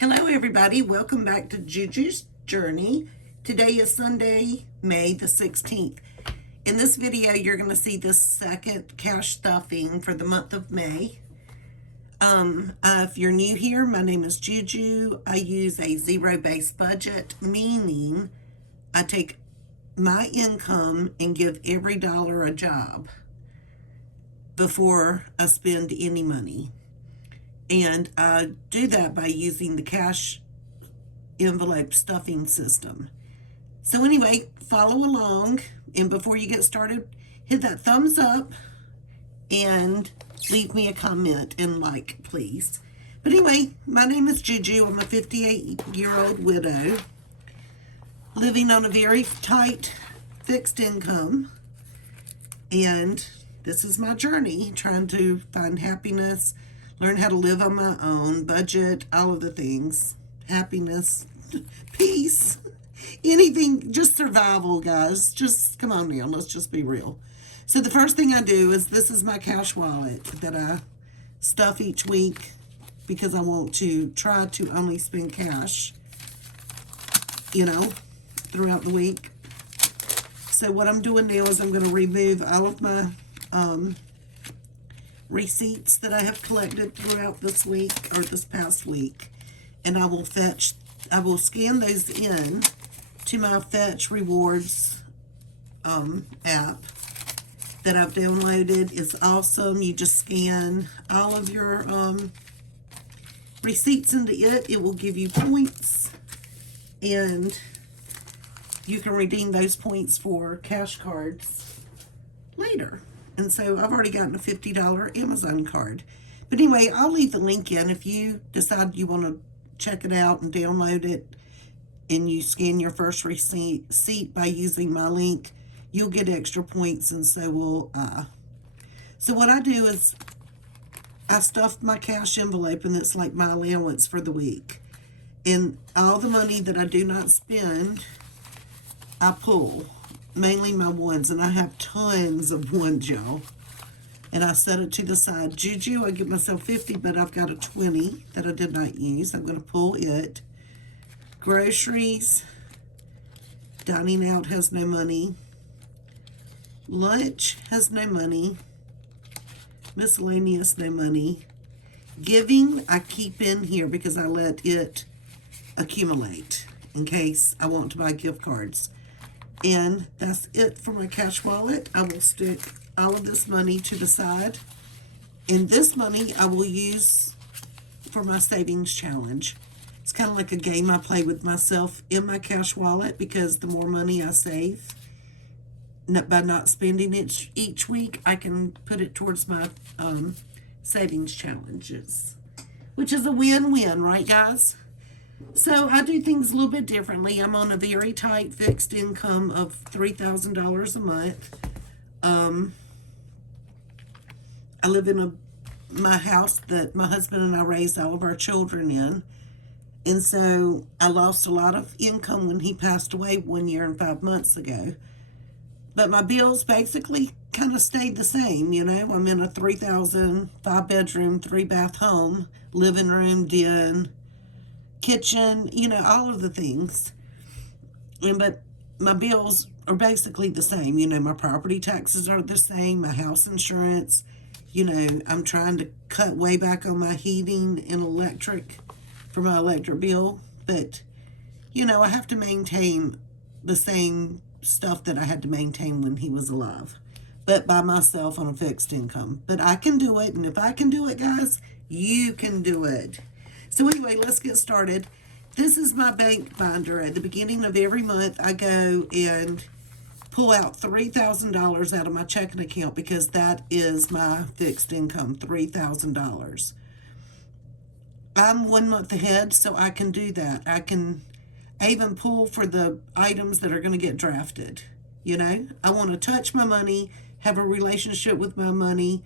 Hello, everybody. Welcome back to Juju's Journey. Today is Sunday, May the 16th. In this video, you're going to see the second cash stuffing for the month of May. If you're new here, my name is Juju. I use a zero-based budget, meaning I take my income and give every dollar a job before I spend any money. And I do that by using the cash envelope stuffing system. So anyway, follow along. And before you get started, hit that thumbs up and leave me a comment and like, please. But anyway, my name is Juju. I'm a 58-year-old widow living on a very tight fixed income. And this is my journey, trying to find happiness, learn how to live on my own, budget, all of the things, happiness, peace, anything, just survival, guys. Just come on now, let's just be real. So the first thing I do is, this is my cash wallet that I stuff each week because I want to try to only spend cash, throughout the week. So what I'm doing now is I'm going to remove all of my receipts that I have collected throughout this week or this past week, and I will scan those in to my Fetch Rewards app that I've downloaded. It's awesome. You just scan all of your receipts into it. It will give you points, and you can redeem those points for cash cards later. And so I've already gotten a $50 Amazon card. But anyway, I'll leave the link in. If you decide you want to check it out and download it, and you scan your first receipt by using my link, you'll get extra points, and so will I. So what I do is I stuff my cash envelope, and it's like my allowance for the week. And all the money that I do not spend, I pull. Mainly my ones, and I have tons of ones, y'all. And I set it to the side. Juju, I give myself 50, but I've got a 20 that I did not use. I'm going to pull it. Groceries. Dining out has no money. Lunch has no money. Miscellaneous, no money. Giving, I keep in here because I let it accumulate in case I want to buy gift cards. And that's it for my cash wallet. I will stick all of this money to the side. And this money I will use for my savings challenge. It's kind of like a game I play with myself in my cash wallet, because the more money I save, by not spending it each week, I can put it towards my savings challenges, which is a win-win, right, guys? So I do things a little bit differently. I'm on a very tight fixed income of $3,000 a month. I live in my house that my husband and I raised all of our children in. And so I lost a lot of income when he passed away 1 year and 5 months ago. But my bills basically kind of stayed the same, I'm in a 3,000, 5-bedroom, 3-bath home, living room, den, kitchen, all of the things. But my bills are basically the same. My property taxes are the same, my house insurance. I'm trying to cut way back on my heating and electric for my electric bill. But, I have to maintain the same stuff that I had to maintain when he was alive, but by myself on a fixed income. But I can do it, and if I can do it, guys, you can do it. So anyway, let's get started. This is my bank binder. At the beginning of every month, I go and pull out $3,000 out of my checking account, because that is my fixed income, $3,000. I'm 1 month ahead, so I can do that. I even pull for the items that are going to get drafted. I want to touch my money, have a relationship with my money,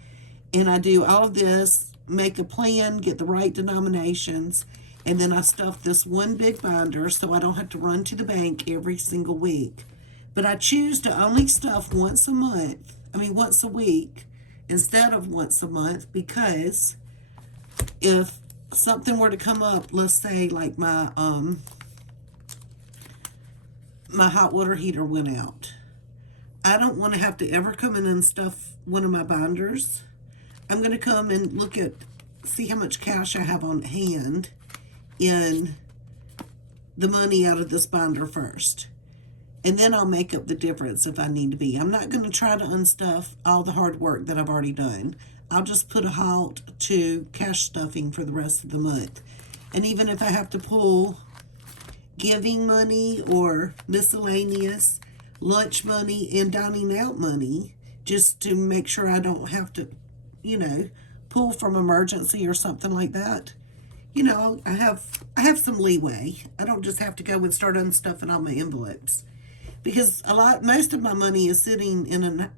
and I do all of this, make a plan, get the right denominations, and then I stuff this one big binder so I don't have to run to the bank every single week. But I choose to only stuff once a week, instead of once a month, because if something were to come up, let's say like my hot water heater went out. I don't want to have to ever come in and stuff one of my binders. I'm going to come and see how much cash I have on hand in the money out of this binder first. And then I'll make up the difference if I need to be. I'm not going to try to unstuff all the hard work that I've already done. I'll just put a halt to cash stuffing for the rest of the month. And even if I have to pull giving money or miscellaneous lunch money and dining out money just to make sure I don't have to, pull from emergency or something like that, I have some leeway. I don't just have to go and start unstuffing all my envelopes. Because most of my money is sitting in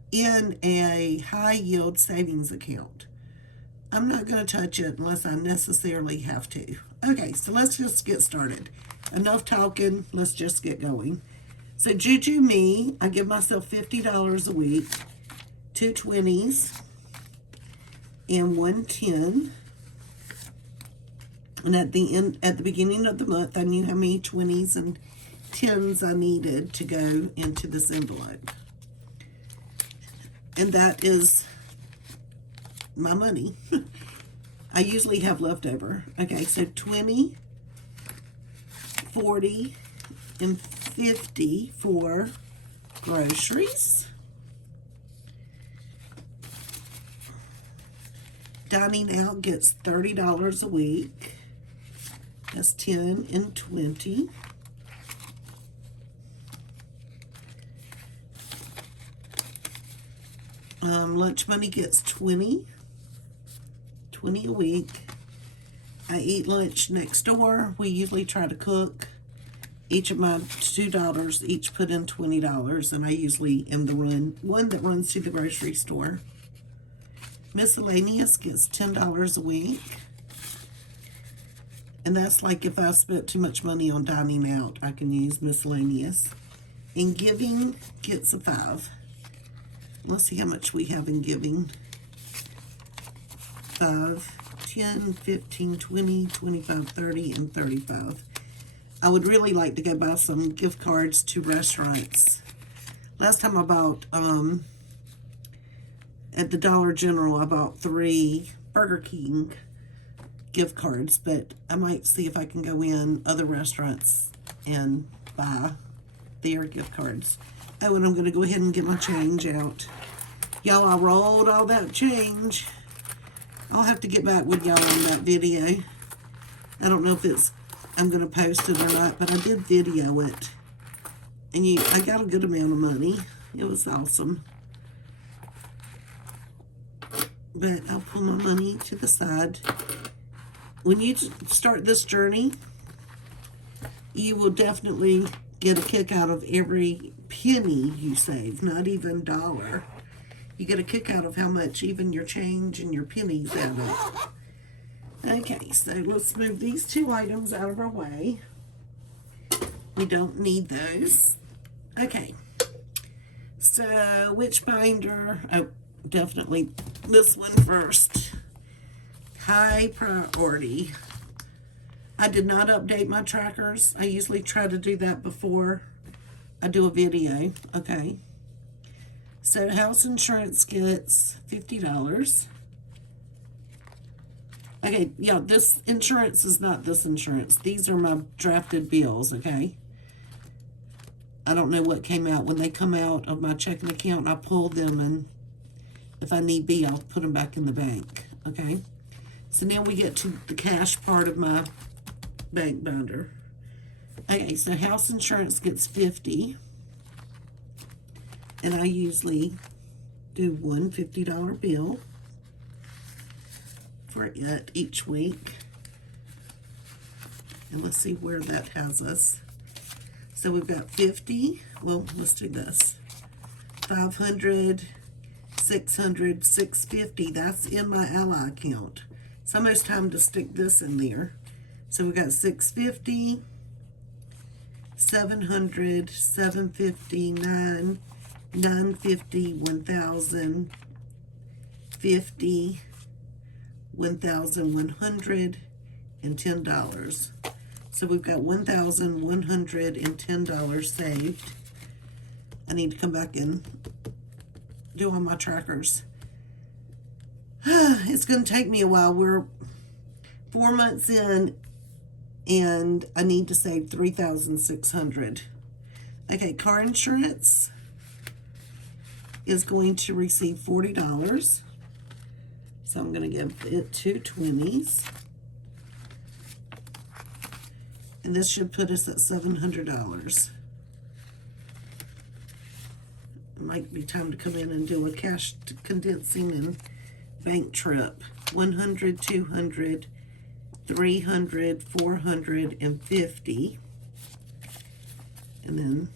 a high yield savings account. I'm not going to touch it unless I necessarily have to. Okay, so let's just get started. Enough talking, let's just get going. So Juju me, I give myself $50 a week, 2 20s and 1 10. And at the beginning of the month, I knew how many 20s and 10s I needed to go into this envelope. And that is my money. I usually have leftover. Okay, so 20, 40, and 50 for groceries. Dining out gets $30 a week. That's 10 and 20. Lunch money gets 20 a week. I eat lunch next door. We usually try to cook. Each of my two daughters each put in $20, and I usually am the one that runs to the grocery store. Miscellaneous gets $10 a week. And that's like if I spent too much money on dining out, I can use miscellaneous. And giving gets a 5. Let's see how much we have in giving. 5, 10, 15, 20, 25, 30, and 35. I would really like to go buy some gift cards to restaurants. Last time I bought, at the Dollar General, I bought 3 Burger King gift cards, but I might see if I can go in other restaurants and buy their gift cards. Oh, and I'm going to go ahead and get my change out. Y'all, I rolled all that change. I'll have to get back with y'all on that video. I don't know if I'm going to post it or not, but I did video it. And I got a good amount of money. It was awesome. But I'll pull my money to the side. When you start this journey, you will definitely get a kick out of every penny you save, not even dollar. You get a kick out of how much even your change and your pennies add up. Okay, so let's move these 2 items out of our way. We don't need those. Okay, so which binder? Oh, definitely this one first. High priority. I did not update my trackers. I usually try to do that before I do a video. Okay. So house insurance gets $50. Okay, yeah, this insurance is not this insurance. These are my drafted bills, okay? I don't know what came out. When they come out of my checking account, I pull them, and if I need be, I'll put them back in the bank, okay? So now we get to the cash part of my bank binder. Okay, so house insurance gets $50. And I usually do one $50 bill for it each week. And let's see where that has us. So we've got 50. Well, let's do this. 500, 600, 650. That's in my Ally account. It's almost time to stick this in there. So we've got 650, 700, 750, 950, 1,000, 50, 1,100, $1,110. So we've got $1,110 saved. I need to come back and do all my trackers. It's going to take me a while. We're 4 months in, and I need to save $3,600. Okay, car insurance is going to receive $40. So I'm going to give it 2 20s. And this should put us at $700. It might be time to come in and do a cash condensing and bank trip. 100, 200, 300, 450. And then,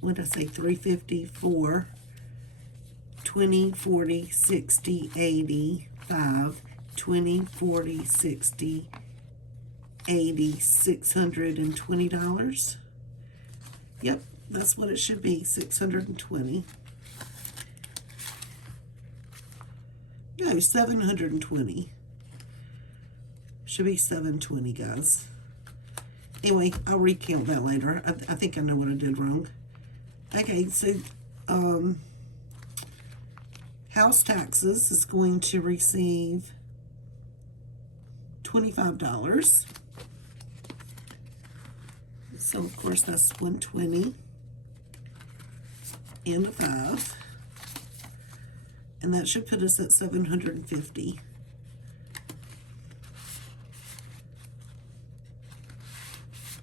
what did I say? 350, 4, 20, 40, 60, 80, 5, 20, 40, 60, 80, $620. Yep, that's what it should be, 620. No, 720. Should be 720, guys. Anyway, I'll recount that later. I think I know what I did wrong. Okay, so house taxes is going to receive $25. So, of course, that's 120 and a 5. And that should put us at 750.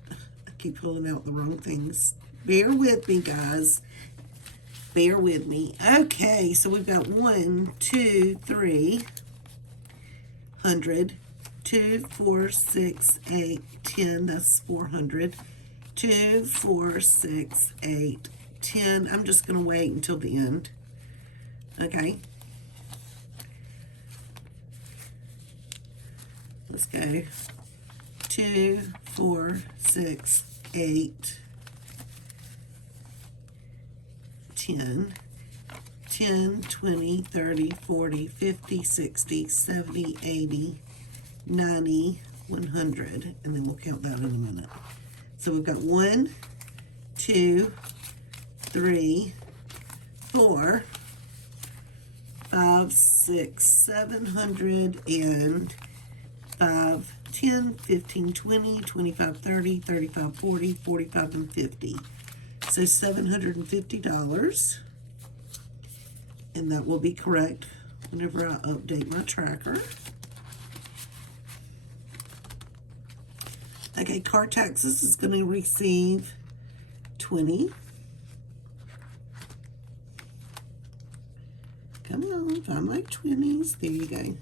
I keep pulling out the wrong things. Bear with me, guys. Bear with me. Okay, so we've got 1, 2, 3, 100, 2, 4, 6, 8, 10. That's 400. 2, 4, 6, 8, 10. I'm just going to wait until the end. Okay. Let's go. 2, 4, 6, 8, 10. 10, 20, 30, 40, 50, 60, 70, 80, 90, 100. And then we'll count that in a minute. So we've got 1, 2, 3, 4, 5, 6, 705, 10, 15, 20, 25, 30, 35, 40, 45, and 50. So $750. And that will be correct whenever I update my tracker. Okay, car taxes is going to receive 20. Come on, find my 20s. There you go.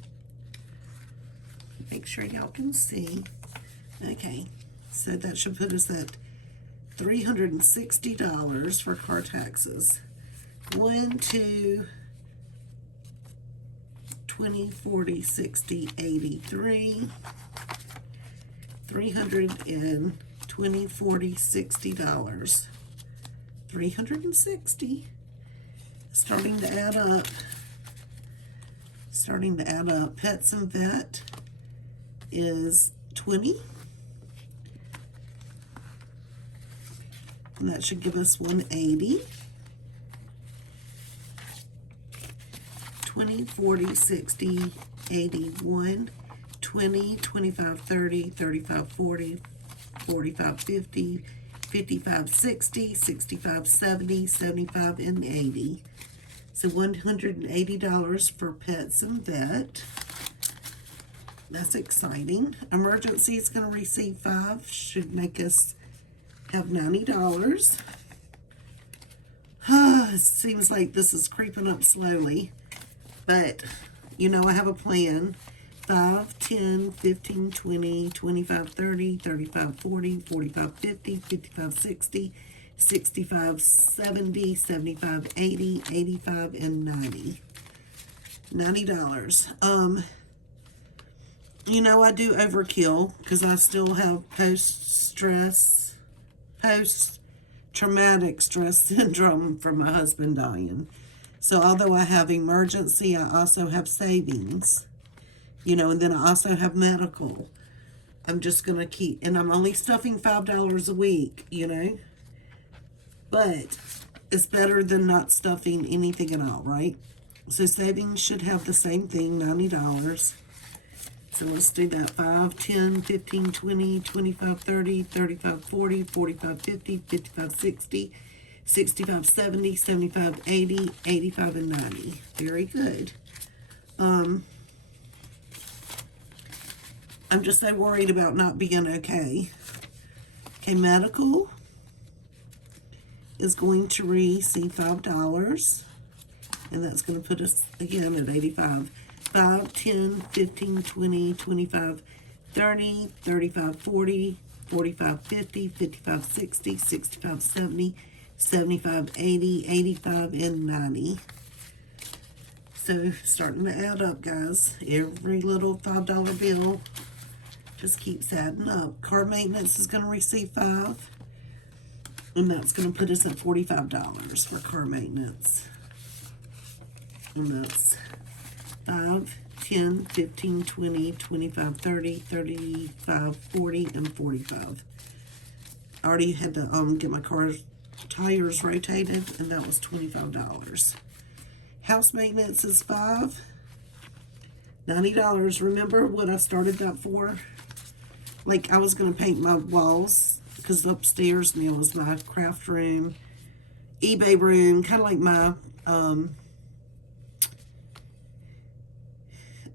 Make sure y'all can see. Okay, so that should put us at $360 for car taxes. 1, 2, 20, 40, 60, 83. 320, 40, $60. 360. Starting to add up. Starting to add up. Pets and vet is 20. And that should give us 180. 20, 40, 60, 81. 20, 25, 30, 35, 40, 45, 50, 55, 60, 65, 70, 75, and 80. So $180 for pets and vet. That's exciting. Emergency is going to receive 5. Should make us have $90. It seems like this is creeping up slowly. But, you know, I have a plan. 5, 10, 15, 20, 25, 30, 35, 40, 45, 50, 55, 60, 65, 70, 75, 80, 85, and 90. $90. You know, I do overkill because I still have post-traumatic stress syndrome from my husband dying. So although I have emergency, I also have savings. you know, and then I also have medical. I'm just going to keep, and I'm only stuffing $5 a week, you know, but it's better than not stuffing anything at all, right? So savings should have the same thing, $90. So let's do that. 5, 10, 15, 20, 25, 30, 35, 40, 45, 50, 55, 60, 65, 70, 75, 80, 85, and 90. Very good. I'm just so worried about not being okay. Okay, medical is going to receive $5, and that's going to put us again at 85. 5, 10, 15, 20, 25, 30, 35, 40, 45, 50, 55, 60, 65, 70, 75, 80, 85, and 90. So starting to add up, guys. Every little $5 bill just keeps adding up. Car maintenance is going to receive 5. And that's going to put us at $45 for car maintenance. And that's 5, 10, 15, 20, 25, 30, 35, 40, and 45. I already had to get my car tires rotated, and that was $25. House maintenance is 5. $90. Remember what I started that for? Like, I was going to paint my walls, because upstairs now is my craft room, eBay room, kind of like my,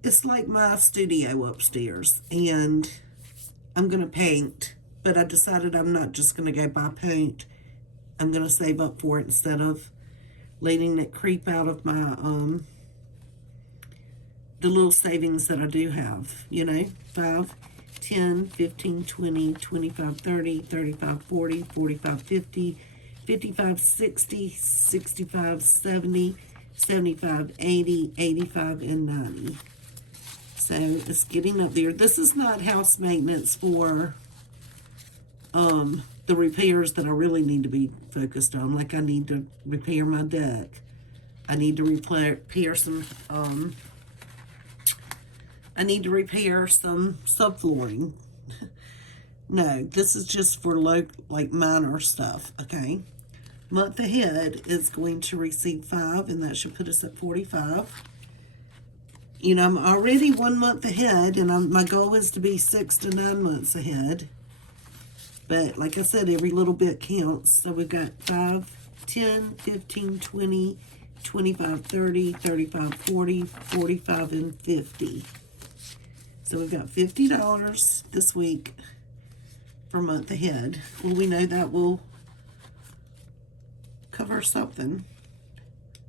it's like my studio upstairs, and I'm going to paint, but I decided I'm not just going to go buy paint. I'm going to save up for it instead of letting it creep out of my, the little savings that I do have, you know, 5, 10, 15, 20, 25, 30, 35, 40, 45, 50, 55, 60, 65, 70, 75, 80, 85, and 90. So it's getting up there. This is not house maintenance for the repairs that I really need to be focused on. Like, I need to repair my deck. I need to repair some I need to repair some subflooring. No, this is just for like minor stuff, okay? Month ahead is going to receive 5, and that should put us at 45. You know, I'm already 1 month ahead, and my goal is to be 6 to 9 months ahead. But like I said, every little bit counts. So we've got 5, 10, 15, 20, 25, 30, 35, 40, 45, and 50. So we've got $50 this week for a month ahead. Well, we know that will cover something.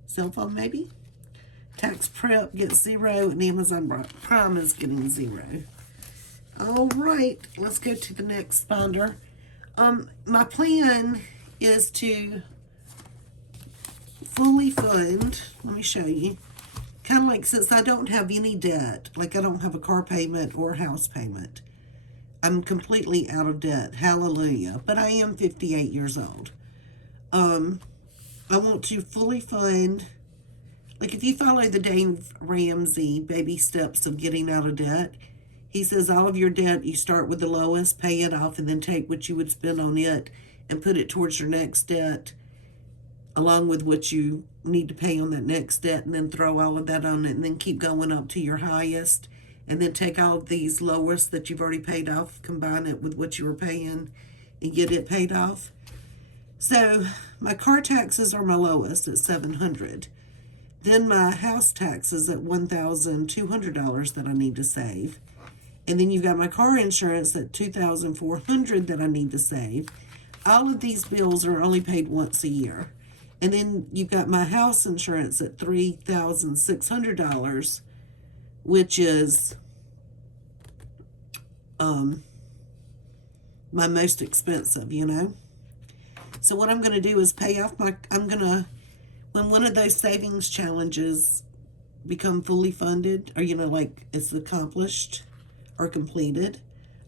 Cell phone, maybe? Tax prep gets 0, and Amazon Prime is getting 0. All right, let's go to the next binder. My plan is to fully fund, let me show you, kind of like, since I don't have any debt, like I don't have a car payment or house payment, I'm completely out of debt, hallelujah, but I am 58 years old. I want to fully fund, like if you follow the Dave Ramsey baby steps of getting out of debt, he says all of your debt, you start with the lowest, pay it off, and then take what you would spend on it and put it towards your next debt, along with what you need to pay on that next debt, and then throw all of that on it, and then keep going up to your highest, and then take all of these lowest that you've already paid off, combine it with what you were paying, and get it paid off. So my car taxes are my lowest at $700. Then my house taxes at $1,200 that I need to save. And then you've got my car insurance at $2,400 that I need to save. All of these bills are only paid once a year. And then you've got my house insurance at $3,600, which is my most expensive, you know. So what I'm going to do is pay off when one of those savings challenges become fully funded, or, you know, like it's accomplished or completed,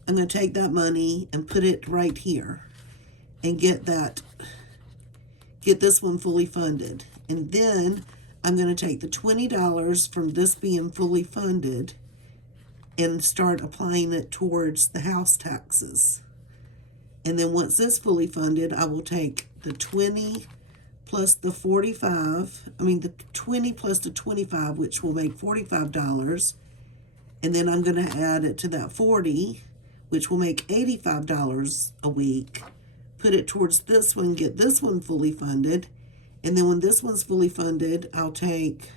I'm going to take that money and put it right here and get this one fully funded. And then I'm going to take the $20 from this being fully funded and start applying it towards the house taxes. And then once this fully funded, I will take the 20 plus the 45, the 20 plus the 25, which will make $45. And then I'm going to add it to that 40, which will make $85 a week. Put it towards this one, get this one fully funded. And then when this one's fully funded, I'll take,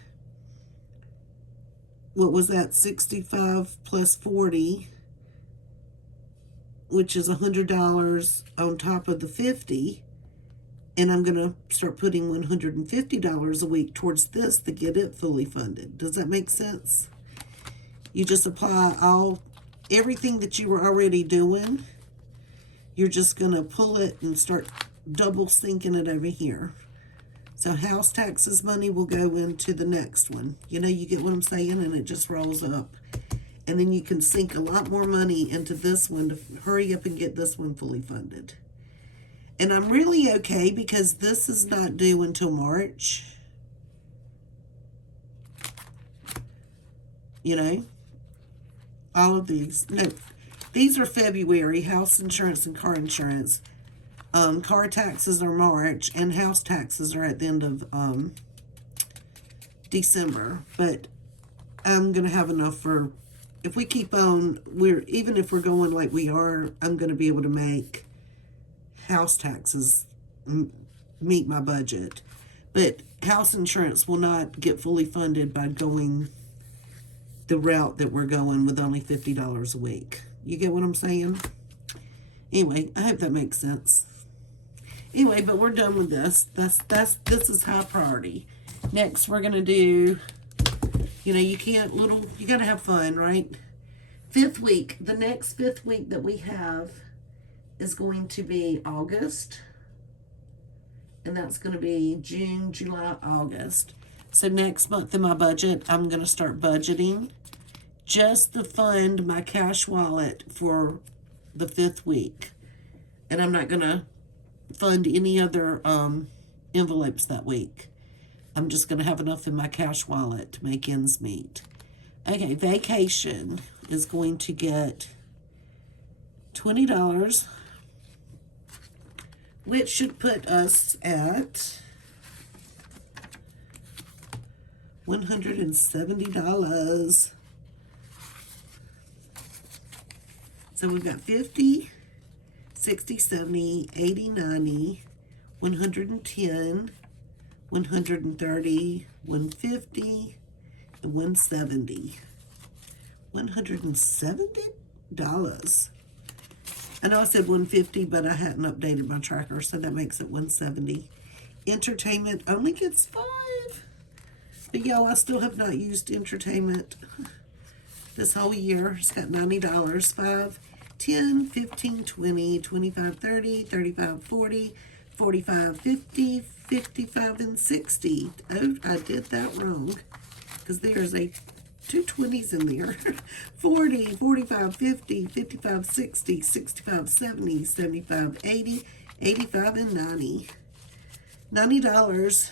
what was that, 65 plus 40, which is $100 on top of the 50. And I'm going to start putting $150 a week towards this to get it fully funded. Does that make sense? You just apply everything that you were already doing. You're just going to pull it and start double sinking it over here. So house taxes money will go into the next one. You get what I'm saying? And it just rolls up. And then you can sink a lot more money into this one to hurry up and get this one fully funded. And I'm really okay because this is not due until March. All of these. No, these are February, house insurance and car insurance. Car taxes are March, and house taxes are at the end of December. But I'm going to have enough for, if we keep on, even if we're going like we are, I'm going to be able to make house taxes meet my budget. But house insurance will not get fully funded by going the route that we're going with only $50 a week. You get what I'm saying? Anyway, I hope that makes sense. Anyway, but we're done with this. This is high priority. Next, we're gonna do, you gotta have fun, right? Fifth week. The next fifth week that we have is going to be August. And that's going to be June, July, August. So next month in my budget, I'm going to start budgeting just to fund my cash wallet for the fifth week. And I'm not going to fund any other envelopes that week. I'm just going to have enough in my cash wallet to make ends meet. Okay, vacation is going to get $20, which should put us at $170. So we've got 50, 60, 70, 80, 90, 110, 130, 150, and 170. $170. I know I said 150, but I hadn't updated my tracker, so that makes it 170. Entertainment only gets 5. But y'all, I still have not used entertainment this whole year. It's got $90. 5, 10, 15, 20, 25, 30, 35, 40, 45, 50, 55, and 60. Oh, I did that wrong, because there's two 20s in there. 40, 45, 50, 55, 60, 65, 70, 75, 80, 85, and 90. $90.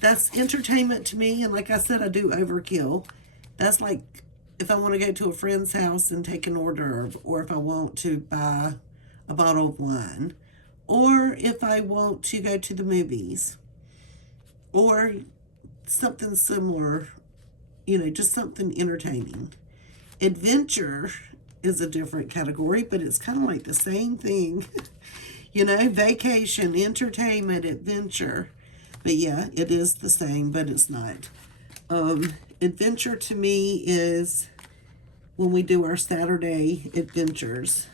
That's entertainment to me, and like I said, I do overkill. That's like if I want to go to a friend's house and take an hors d'oeuvre, or if I want to buy a bottle of wine, or if I want to go to the movies, or something similar, just something entertaining. Adventure is a different category, but it's kind of like the same thing. Vacation, entertainment, adventure. But yeah, it is the same, but it's not. Adventure to me is when we do our Saturday adventures.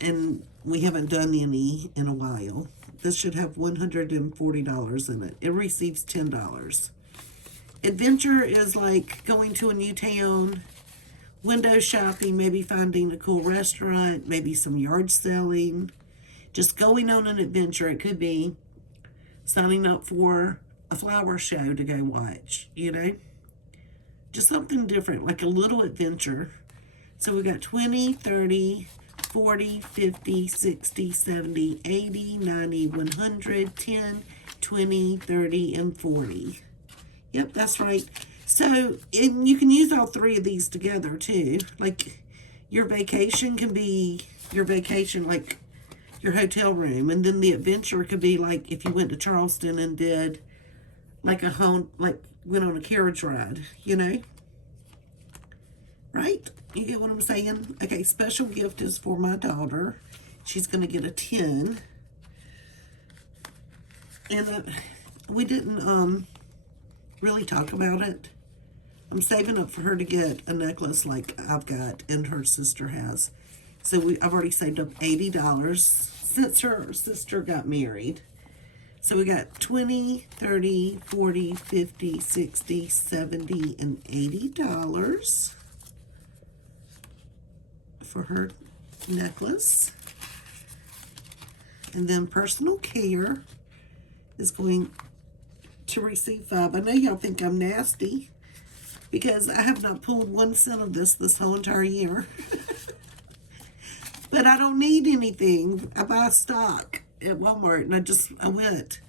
And we haven't done any in a while. This should have $140 in it. It receives $10. Adventure is like going to a new town, window shopping, maybe finding a cool restaurant, maybe some yard selling, just going on an adventure. It could be signing up for a flower show to go watch, just something different, like a little adventure. So we got 20, 30, 40, 50, 60, 70, 80, 90, 100, 10, 20, 30, and 40. Yep, that's right. So, and you can use all three of these together too. Like, your vacation can be your vacation, like your hotel room, and then the adventure could be like if you went to Charleston and did like a home, like went on a carriage ride, you know? Right? You get what I'm saying? Okay, special gift is for my daughter. She's going to get a 10. And we didn't really talk about it. I'm saving up for her to get a necklace like I've got and her sister has. So I've already saved up $80 since her sister got married. So we got 20, 30, 40, 50, 60, 70, and $80 for her necklace. And then personal care is going to receive 5. I know y'all think I'm nasty because I have not pulled 1 cent of this whole entire year. But I don't need anything. I buy stock at Walmart, and I went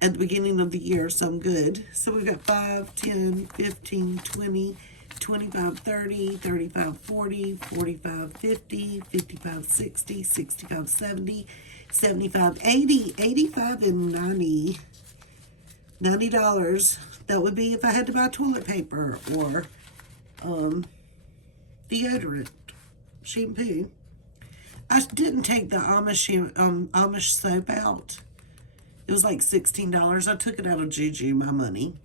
at the beginning of the year, so I'm good. So we've got 5, 10, 15, 20, 25, 30, 35, 40, 45, 50, 55, 60, 65, 70, 75, 80, 85, and 90. $90. That would be if I had to buy toilet paper or deodorant, shampoo. I didn't take the Amish soap out. It was like $16. I took it out of Juju, my money.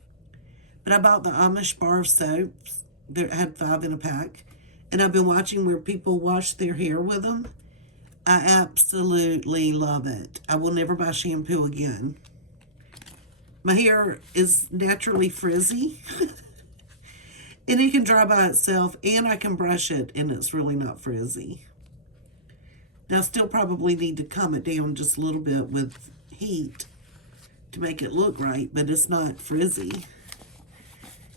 But I bought the Amish bar of soaps. That had 5 in a pack. And I've been watching where people wash their hair with them. I absolutely love it. I will never buy shampoo again. My hair is naturally frizzy. And it can dry by itself. And I can brush it. And it's really not frizzy. Now, I still probably need to calm it down just a little bit with heat to make it look right, but it's not frizzy,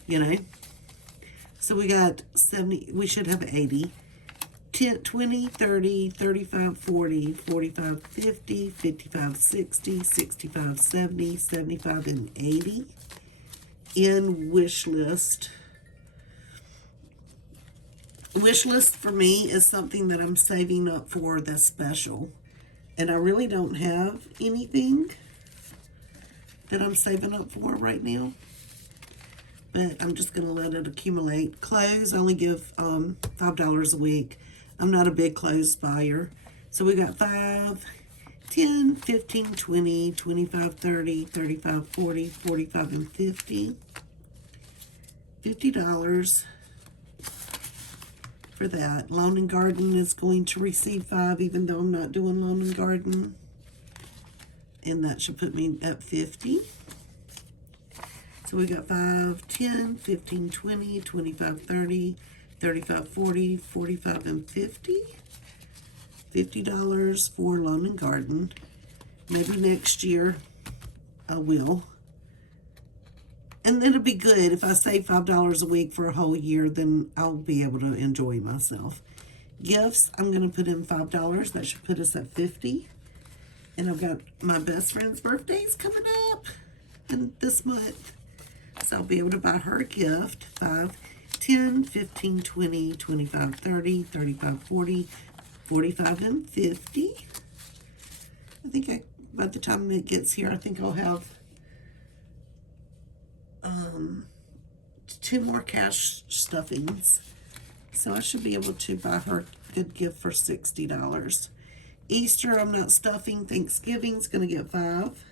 you know? So we got 70, we should have 80, 10, 20, 30, 35, 40, 45, 50, 55, 60, 65, 70, 75, and 80 in wish list. Wish list for me is something that I'm saving up for that's special. And I really don't have anything that I'm saving up for right now. But I'm just going to let it accumulate. Clothes, I only give $5 a week. I'm not a big clothes buyer. So we got 5, 10, 15, 20, 25, 30, 35, 40, 45, and 50. $50 for that. Lawn and Garden is going to receive 5, even though I'm not doing Lawn and Garden. And that should put me at 50. So we got 5, 10, 15, 20, 25, 30, 35, 40, 45, and 50. $50 for Lawn and Garden. Maybe next year I will. And it'll be good if I save $5 a week for a whole year, then I'll be able to enjoy myself. Gifts, I'm going to put in $5. That should put us at 50. And I've got my best friend's birthday's coming up in this month. So I'll be able to buy her a gift. 5, 10, 15, 20, 25, 30, 35, 40, 45, and 50. I think by the time it gets here, I think I'll have 2 more cash stuffings. So I should be able to buy her a good gift for $60. Easter, I'm not stuffing. Thanksgiving's going to get 5.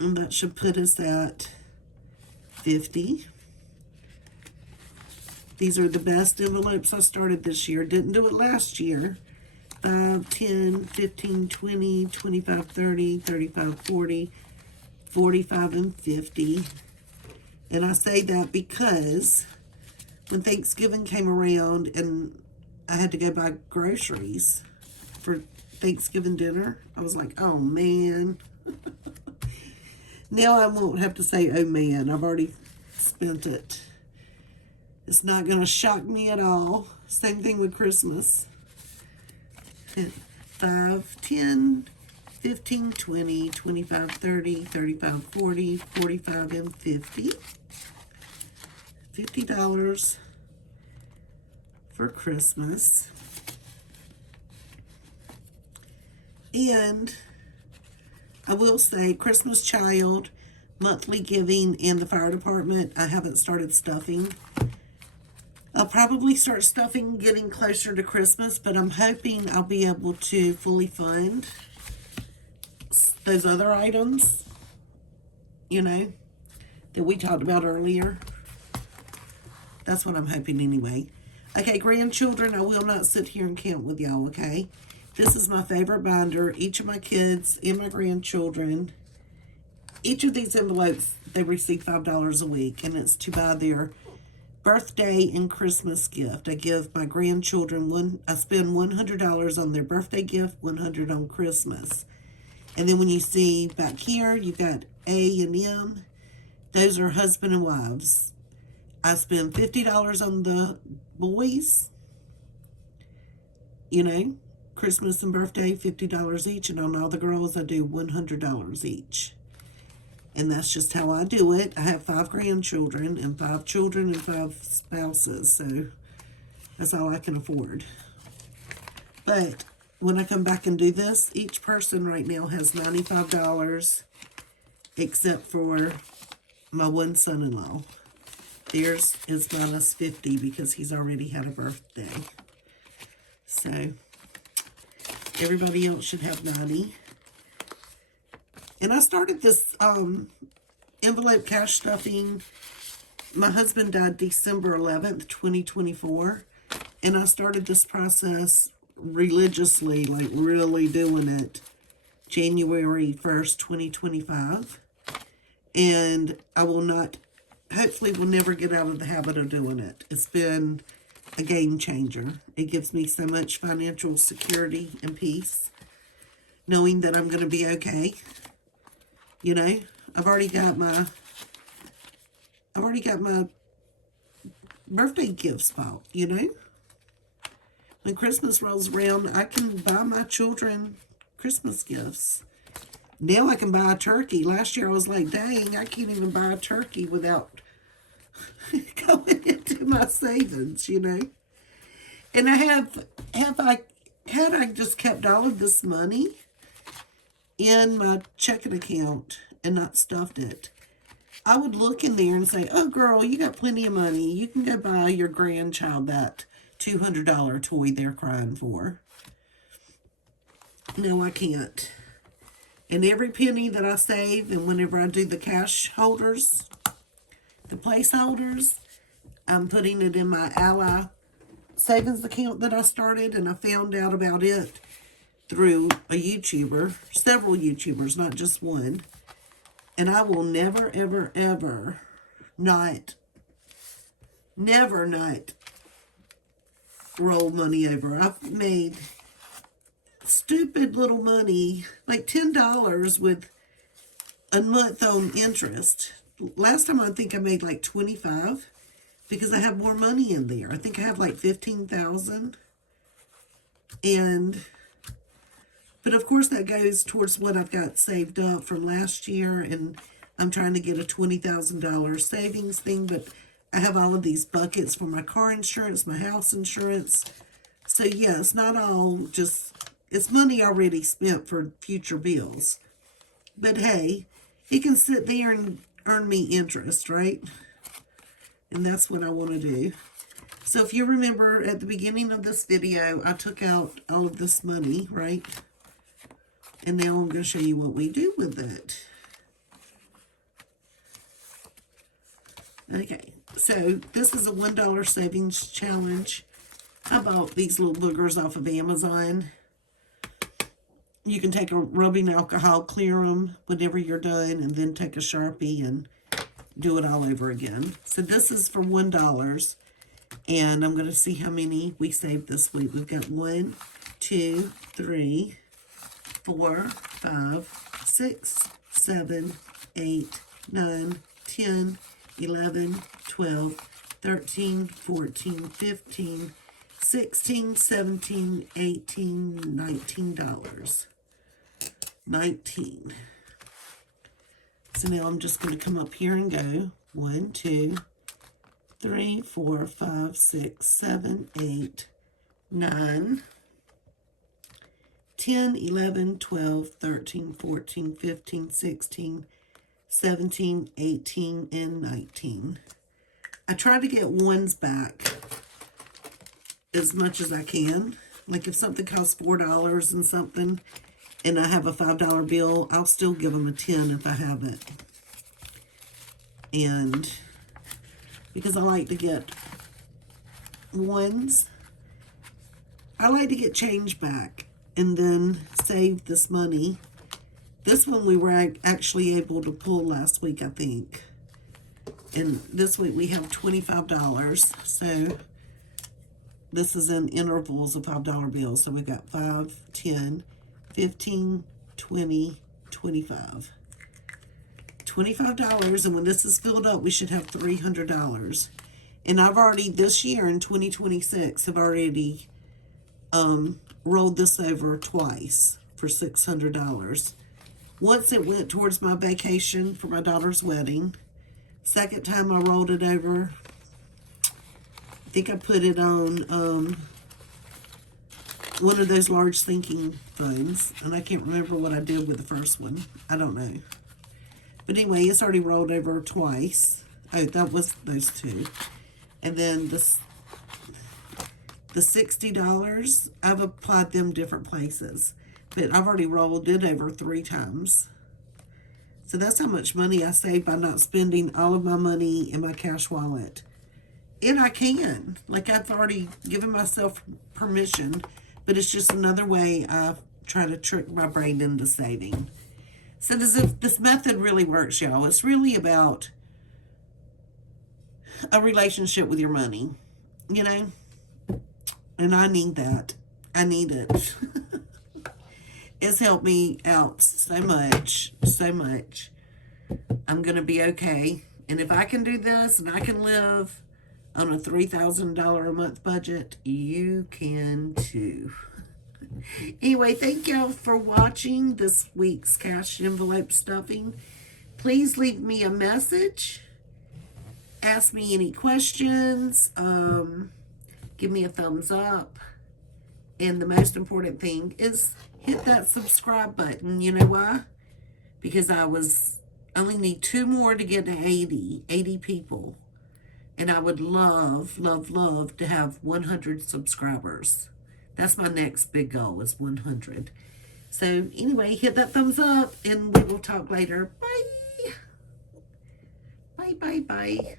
And that should put us at 50. These are the best envelopes I started this year. Didn't do it last year. 5, 10, 15, 20, 25, 30, 35, 40, 45, and 50. And I say that because when Thanksgiving came around and I had to go buy groceries for Thanksgiving dinner, I was like, oh man. Now I won't have to say, oh man, I've already spent it. It's not going to shock me at all. Same thing with Christmas. 5, 10, 15, 20, 25, 30, 35, 40, 45, and 50. $50 for Christmas. And I will say, Christmas Child, monthly giving, and the fire department, I haven't started stuffing. I'll probably start stuffing getting closer to Christmas, but I'm hoping I'll be able to fully fund those other items, you know, that we talked about earlier. That's what I'm hoping anyway. Okay, grandchildren, I will not sit here and count with y'all, okay? This is my favorite binder. Each of my kids and my grandchildren, each of these envelopes, they receive $5 a week, and it's to buy their birthday and Christmas gift. I give my grandchildren I spend $100 on their birthday gift, $100 on Christmas. And then when you see back here, you've got A and M. Those are husband and wives. I spend $50 on the boys, you know, Christmas and birthday, $50 each. And on all the girls, I do $100 each. And that's just how I do it. I have 5 grandchildren and 5 children and 5 spouses. So that's all I can afford. But when I come back and do this, each person right now has $95, except for my one son-in-law. Theirs is minus 50 because he's already had a birthday. So everybody else should have 90. And I started this envelope cash stuffing. My husband died December 11th, 2024. And I started this process religiously, like really doing it, January 1st, 2025. And I will not, hopefully will never get out of the habit of doing it. It's been a game changer. It gives me so much financial security and peace, knowing that I'm going to be okay. You know, I've already got my birthday gifts bought, you know. When Christmas rolls around, I can buy my children Christmas gifts. Now I can buy a turkey. Last year I was like, dang, I can't even buy a turkey without going into my savings, you know. And had I just kept all of this money in my checking account and not stuffed it, I would look in there and say, oh girl, you got plenty of money. You can go buy your grandchild that $200 toy they're crying for. No, I can't. And every penny that I save, and whenever I do the cash holders, the placeholders, I'm putting it in my Ally savings account that I started, and I found out about it through a YouTuber, several YouTubers, not just one. And I will never, ever, ever never not roll money over. I've made stupid little money, like $10 with a month on interest. Last time I think I made like 25 because I have more money in there. I think I have like 15,000. But of course that goes towards what I've got saved up from last year, and I'm trying to get a $20,000 savings thing, but I have all of these buckets for my car insurance, my house insurance. So yeah, it's not all just, it's money already spent for future bills. But hey, it can sit there and earn me interest, right? And that's what I want to do. So if you remember at the beginning of this video, I took out all of this money, right? And now I'm going to show you what we do with it. Okay, so this is a $1 savings challenge. I bought these little boogers off of Amazon. You can take a rubbing alcohol, clear them whenever you're done, and then take a Sharpie and do it all over again. So this is for $1. And I'm going to see how many we saved this week. We've got 1, 2, 3, 4, 5, 6, 7, 8, 9, 10, 11, 12, 13, 14, 15, 16, 17, 18, $19. 19. So now I'm just going to come up here and go 1, 2, 3, 4, 5, 6, 7, 8, 9, 10, 11, 12, 13, 14, 15, 16, 17, 18, and 19. I try to get ones back as much as I can. Like if something costs $4 and something, and I have a $5 bill, I'll still give them a 10 if I have it. And because I like to get ones, I like to get change back and then save this money. This one we were actually able to pull last week, I think. And this week we have $25. So this is in intervals of $5 bills. So we've got 5, 10, 15, 20, 25. $25, and when this is filled up, we should have $300. And I've already, this year in 2026, I've already rolled this over twice for $600. Once it went towards my vacation for my daughter's wedding. Second time I rolled it over, I think I put it on one of those large sinking funds, and I can't remember what I did with the first one. I don't know. But anyway, it's already rolled over twice. Oh, that was those two. And then the $60, I've applied them different places. But I've already rolled it over 3 times. So that's how much money I saved by not spending all of my money in my cash wallet. And I can. Like, I've already given myself permission. But it's just another way I try to trick my brain into saving. So this method really works, y'all. It's really about a relationship with your money, you know? And I need that. I need it. It's helped me out so much, so much. I'm going to be okay. And if I can do this and I can live on a $3,000 a month budget, you can too. Anyway, thank y'all for watching this week's cash envelope stuffing. Please leave me a message. Ask me any questions. Give me a thumbs up. And the most important thing is hit that subscribe button. You know why? Because I only need 2 more to get to 80 people. And I would love, love, love to have 100 subscribers. That's my next big goal, is 100. So anyway, hit that thumbs up and we will talk later. Bye. Bye, bye, bye.